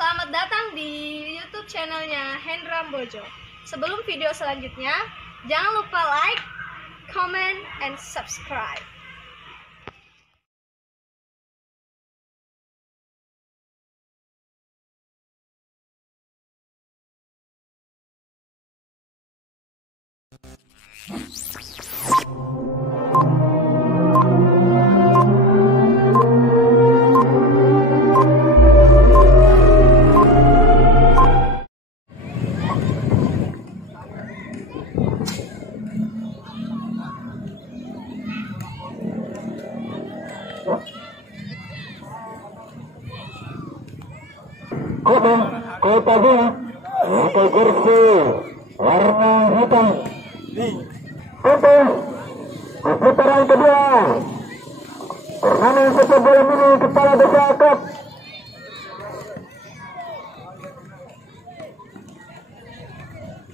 Selamat datang di YouTube channelnya Hendra Bojo. Sebelum video selanjutnya, jangan lupa like, comment, and subscribe. Pakai kursi warna hitam untuk putaran kedua turnamen sepak bola mini kepala desa Cup.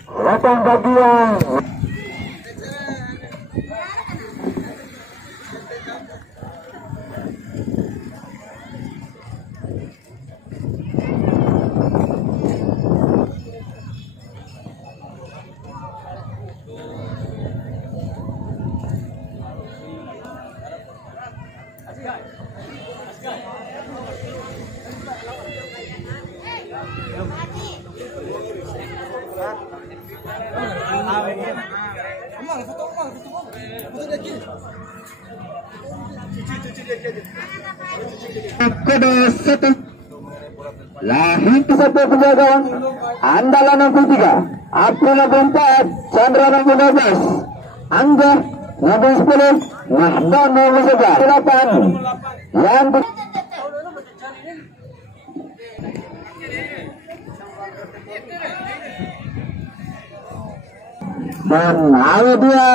Silakan bagian kode 1 lahir ke satu penjaga andalan 63 April 64 Chandra 12 Angga 10 Mahdon 8 yang dan ayo dia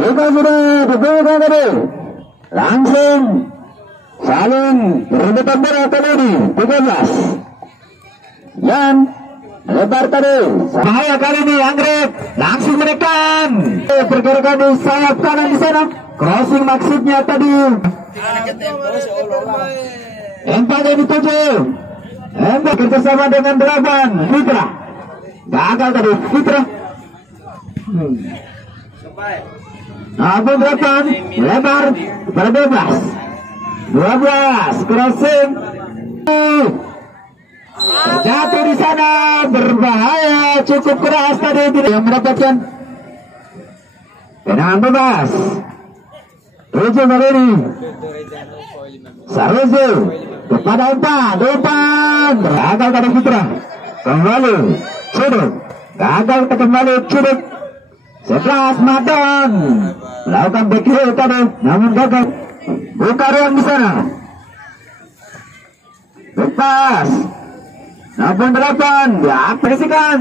kita sudah dibuka tadi langsung saling berebutan bola kali 13 yang lebar tadi bahaya kali ini anggrek langsung menekan pergerakan di sayap kanan di sana crossing maksudnya tadi empat yang dituju empat kerjasama dengan 8 Fitra gagal tadi Fitra Abu 8 lebar pada 12 crossing jatuh di sana berbahaya cukup keras tadi yang mendapatkan tendangan bebas 7 kali ini Saruzu kepada umpan gagal pada Fitra kembali Cuduk gagal kembali Cuduk 11 Madon melakukan back heel tadi namun gagal buka ruang di sana lepas 68 diapresikan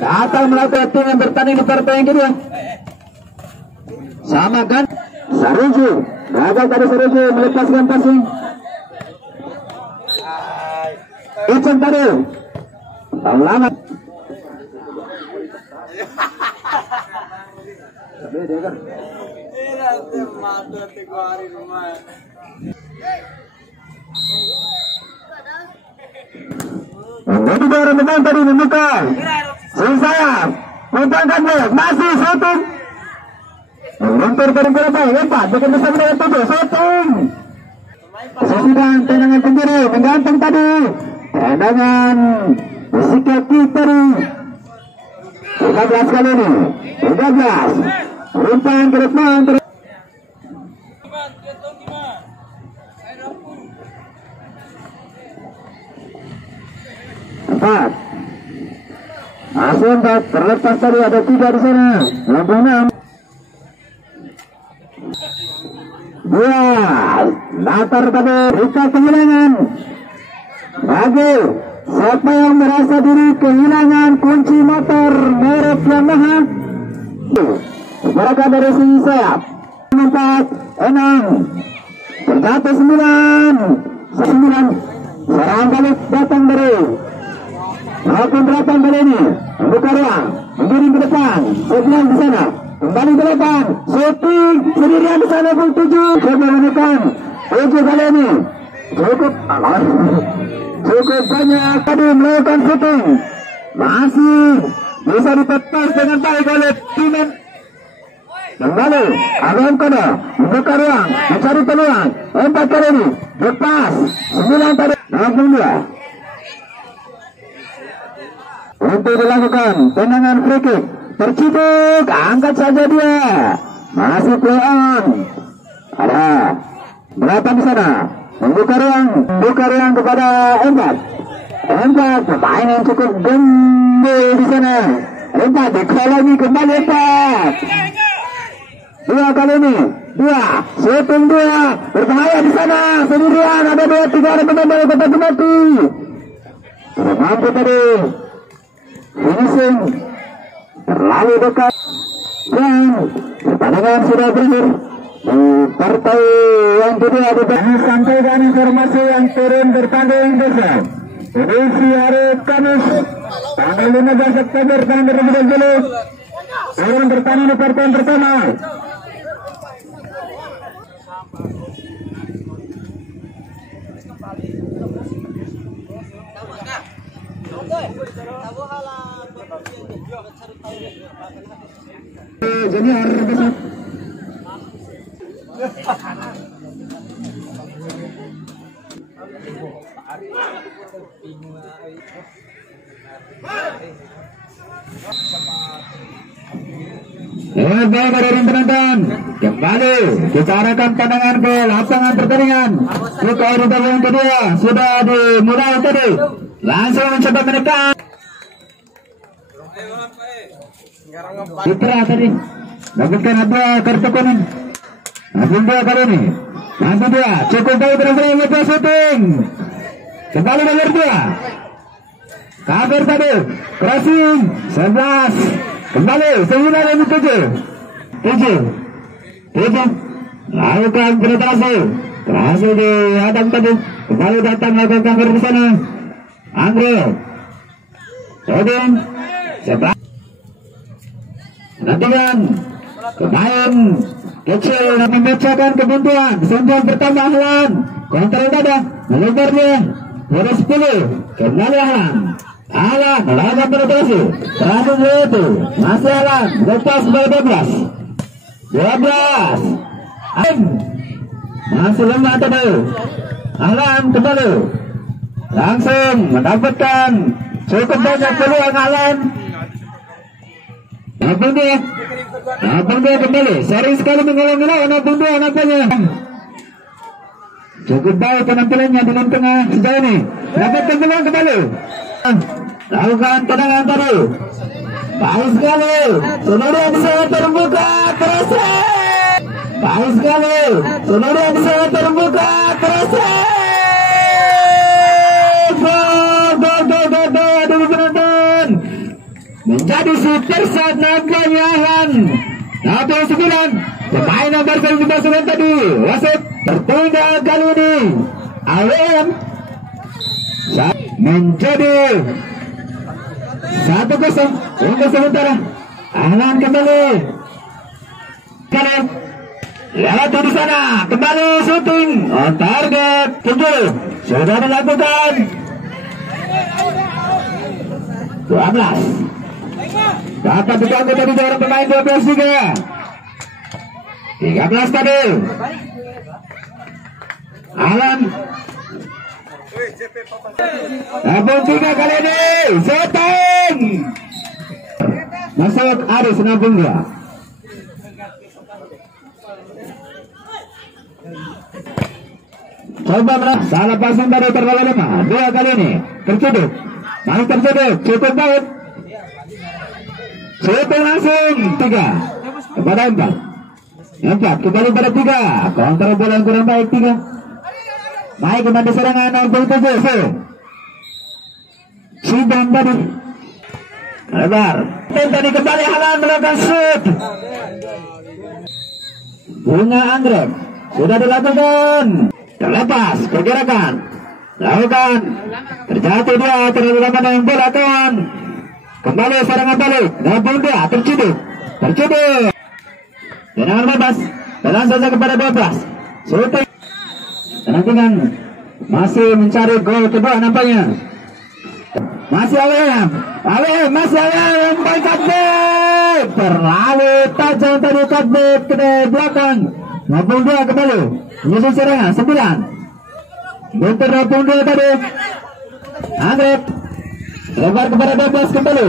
datang melakukan tim yang bertanding di partai yang kedua sama kan Saruju gagal tadi Saruju melepaskan passing Icen tadi lama jadi barang memang tadi membuka sayap putarkan blok masih shooting lontar dari berapa lepas bukan bisa melihat itu shooting sedang tendangan sendiri menggantung tadi tendangan bersikap tadi 13 kali ini 13 umpan ke depan 4 Asun terlepas tadi ada 3 di sana 66 2 latar tadi Rika kehilangan bagi siapa yang merasa diri kehilangan kunci motor merek Yamaha mereka dari sisi sayap 4 6 terjatuh 9 serang balik datang dari maupun 8 kali ini membuka ruang menggiring ke depan 9 di sana kembali ke depan shooting sendirian di sana pun 7 coba menekan 7 kali ini cukup banyak tadi melakukan shooting, masih bisa ditepas dengan baik oleh tim. Kembali Abraham Kono membuka ruang mencari peluang, 4 kali ini lepas 9 tadi 62 untuk dilakukan tendangan free kick, terciduk, angkat saja dia, masih play on. Ada berapa di sana? Membuka ruang kepada Empat pemain yang cukup gembel di sana. Empat lagi kembali Empat. 2 kali ini, 2 shooting 2 berbahaya di sana sendirian, ada 2-3 orang pemain dari Kota Mati. Tidak mampu tadi finishing terlalu dekat dan pertandingan sudah berakhir di partai yang kedua. Kami sampaikan informasi yang turun bertanding besok edisi hari Kamis tanggal 15 September tahun 2020 turun bertanding di partai yang pertama. Junior besok. Baik dari penonton, kembali kita arahkan pandangan ke lapangan pertandingan. Koridor yang kedua sudah dimulai tadi. Langsung mencoba menekan. Putra tadi dapatkan apa kartu kuning. Langsung 2 kali ini. Langsung 2 cukup baik berhasil lepas shooting. Kembali nomor 2. Kabar tadi crossing 11. Kembali 7 lakukan penetrasi berhasil dihadang tadi. Kembali datang melakukan cover di sana. Andre Odin 11. Nantikan pemain kecil memecahkan kebuntuan. Sentuhan pertama Ahlan, kontra dada melebar dia 10. Kembali Ahlan melakukan penetrasi terakhir itu masih Ahlan lepas sebagai 12 masih lemah tadi. Ahlan kembali langsung mendapatkan cukup banyak peluang. Ahlan Abang dia kembali sering sekali mengulang-ulang. Abang dia nampaknya cukup baik penampilannya di tengah sejauh ini. Dapatkan peluang kembali, lakukan tendangan tadi baik sekali. Kemudian bisa terbuka terasa baik sekali. Kemudian bisa terbuka terasa menjadi super saat nampaknya Ahlan 9 pemain nomor 9 tadi wasit tertunggal kali ini Awen menjadi 1-0 untuk sementara. Ahlan kembali lewat di sana, kembali shooting on target 7 sudah dilakukan 12. Dapat diganggu tadi dari pemain 12 juga 13 tadi. Ahlan Abang 3 kali ini shooting masuk Aris nabung dia. Coba berapa salah pasang tadi terlalu lemah 2 kali ini tercuduk masih tercuduk cukup baik. Shooting langsung 3 kepada 4 kembali pada 3 kontra bola yang kurang baik 3 baik kembali serangan 67 Sidang tadi lebar dan tadi kembali Ahlan melakukan shoot. Bunga Anggrek sudah dilakukan terlepas pergerakan lakukan terjatuh dia terlalu lama dengan bola kawan. Kembali serangan balik, namun dia terciduk tendangan bebas, jalan saja kepada 12 shooting Nantikan masih mencari gol kedua nampaknya. Masih AWM, masih AWM umpan cutback. Terlalu tajam tadi cutback ke belakang. 22 kembali. Menyusul serangan 9. Bentar 22 tadi. Anggrek lebar kepada 12 kembali.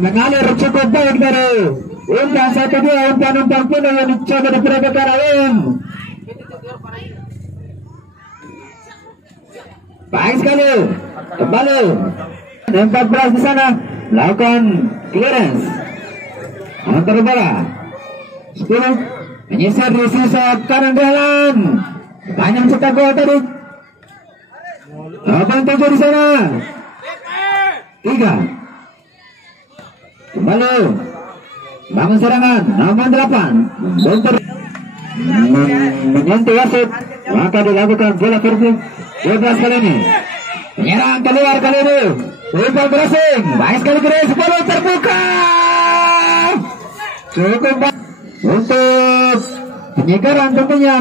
Mengalir cukup baik dari umpan 1-2. Umpan pun yang dicoba diperagakan AWM. Baik sekali. Kembali 14 di sana lakukan clearance antar bola 10 menyisir di sisa kanan jalan banyak mencetak gol tadi 87 di sana 3 kembali bangun serangan nomor 8 bentar menyentuh wasit maka dilakukan bola versi 12 kali ini menyerang keluar kali ini umpan crossing baik sekali kiri 10 terbuka cukup baik untuk penyegaran tentunya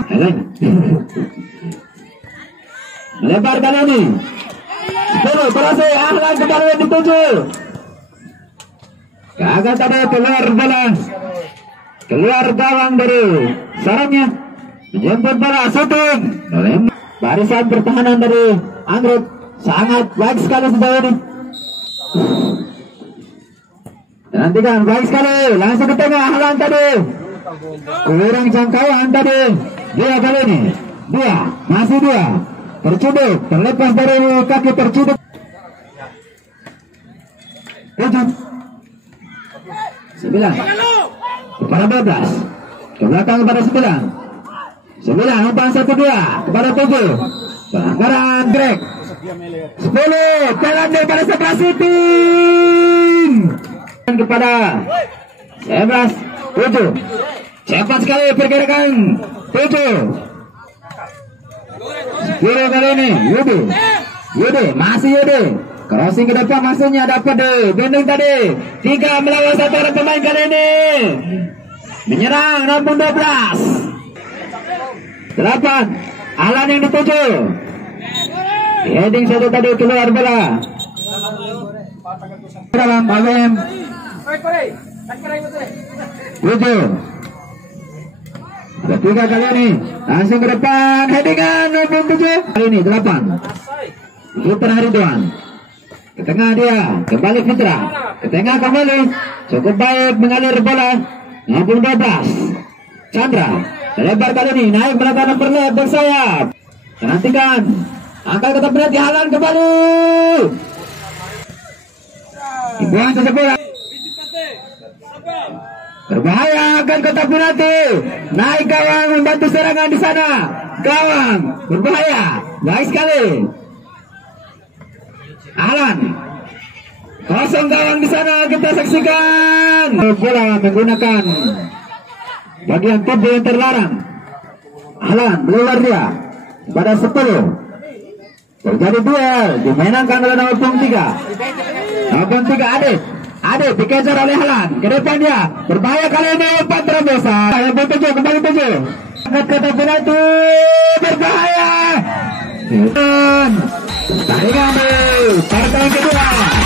lebar kali ini 10 crossing Ahlan kembali dituju gagal tadi keluar bola keluar gawang dari sarangnya menjemput bola shooting barisan pertahanan dari Anggrek sangat baik sekali sejauh ini. Nantikan baik sekali langsung ke tengah Ahlan tadi kurang jangkauan tadi dia kali ini masih dia tercuduk terlepas dari kaki tercuduk 7 9 kepada 12 ke belakang kepada 9 umpan 1-2 kepada 7 pelanggaran Greg 10 jalan daripada 11 shooting kepada 11 7 cepat sekali pergerakan 7 10 kali ini Yudi masih Yudi crossing ke depan maksudnya dapat di bending tadi 3 melawan 1 orang pemain kali ini menyerang nomor 12 8 Ahlan yang dituju heading satu tadi keluar bola dalam AWM 7 ada 3 kali ini langsung ke depan headingan nomor 7 kali ini 8 Fitra Ridwan ke tengah dia kembali Fitra ke tengah kembali cukup baik mengalir bola nomor 12 Chandra lebar kali ini naik belakang nomor left bersayap nantikan angkat kata berat dihalang kembali dibuang saja bola berbahaya akan kata penalti naik gawang membantu serangan di sana gawang berbahaya baik sekali Ahlan kosong gawang di sana kita saksikan bola menggunakan bagian tubuh yang terlarang Ahlan keluar dia pada 10 terjadi duel dimenangkan oleh nomor 3 Adit dikejar oleh Ahlan ke depan dia berbahaya kali ini umpan terobosan yang 7 kembali 7 angkat kata penalti berbahaya tarik partai kedua